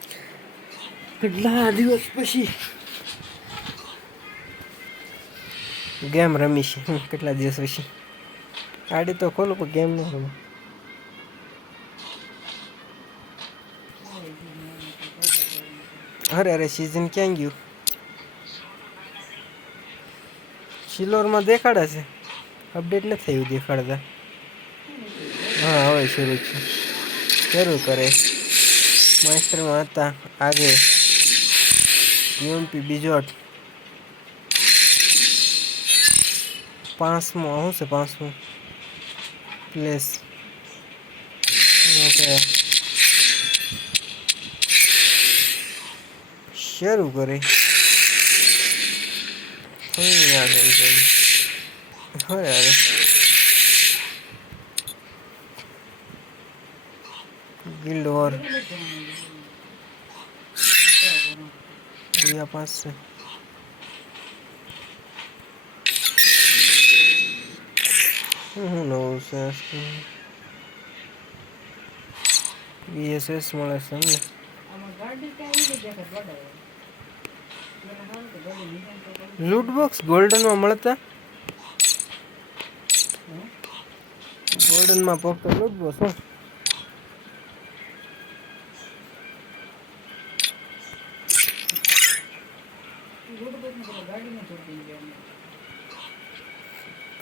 કેટલા દિવસ પછી ગેમ રમી છે. કેટલા દિવસ પછી ગાડી તો ખોલું પણ ગેમ ન રમું. અરે સિઝન ક્યાં ગયું? સિલ્વરમાં દેખાડે છે, અપડેટ નથી થયું દેખાડતા. હા હવે શરૂ કરે. માસ્ટરમાં હતા આગે યુએમપી બીજો 5મો શું છે? 5મો પ્લેસ. ઓકે શરૂ કરે. હવે ગિલ્ડ વોર 5 છે. નવું છે બીએસએસ મળે છે ને. લૂટ બોક્સ ગોલ્ડનમાં મળતા. ગોલ્ડનમાં પોપ લૂટ બોક્સ શું?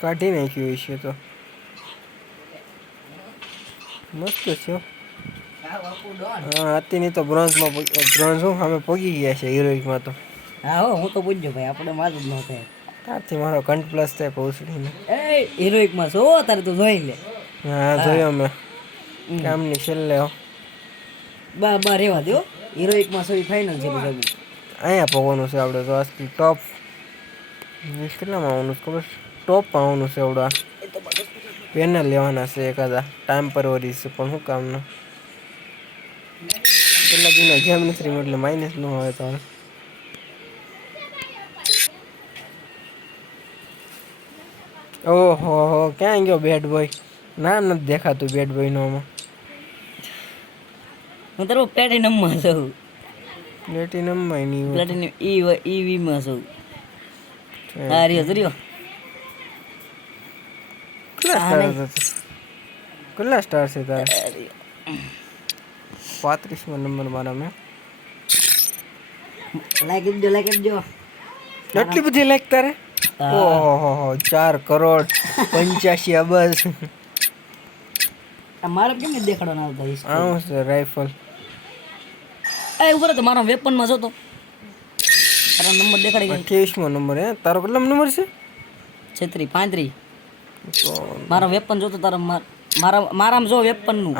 કાઢી નાખ્યું છે તો મસ્ત છે. હા અત્યારની તો બ્રોન્ઝ હું અમે પોગી ગયા છે હિરોઇકમાં તો. હા હો હું તો પૂછજો ભાઈ, આપણે મારું જ ન થાય. ત્યારથી મારો કંટ પ્લસ થાય પહોંચડીને. એ હિરોઇકમાં છો તારે તો જોઈ લે. હા જોયો મેં કામની છેલ્લે બા રેવા દો. હિરોઇકમાં સોઈ ફાઇનલ છે બધું. અહીંયા પગવાનું છે આપણે તો આજથી ટોપ કેટલામાં આવવાનું છે ખબર? ટોપમાં આવવાનું છે આવડા. પેનલ લેવાના છે એકાદા ટેમ્પરરી છે પણ શું કામનું? પેલા દિના ગેમ નથી રમી એટલે માઇનસ ન આવે તો. ઓહો ક્યાં ગયો બેડ બોય? ના નથી દેખાતું બેડ બોય નો આમાં. હું તારો પ્લેટિનમમાં છું. પ્લેટિનમમાં નહીં પ્લેટિનમ ઈવીમાં છું. હા રહ્યો. કેટલા સ્ટાર છે તારે? 35મો નંબર મારા મેં. લાઈક આપજો. એટલી બધી લાઈક તારે? ઓહો 4 કરોડ 85 અબજ. મારે કેમ નથી દેખાડવાનો આવતા? આવું છે રાઇફલ. એ ઉપર તો મારા વેપનમાં જોતો. તારો નંબર દેખાડી ગયો. 28મો નંબર હે તારો? કેટલો નંબર છે? 35. મારો વેપન જોતો તારા મારામાં જો વેપન નું.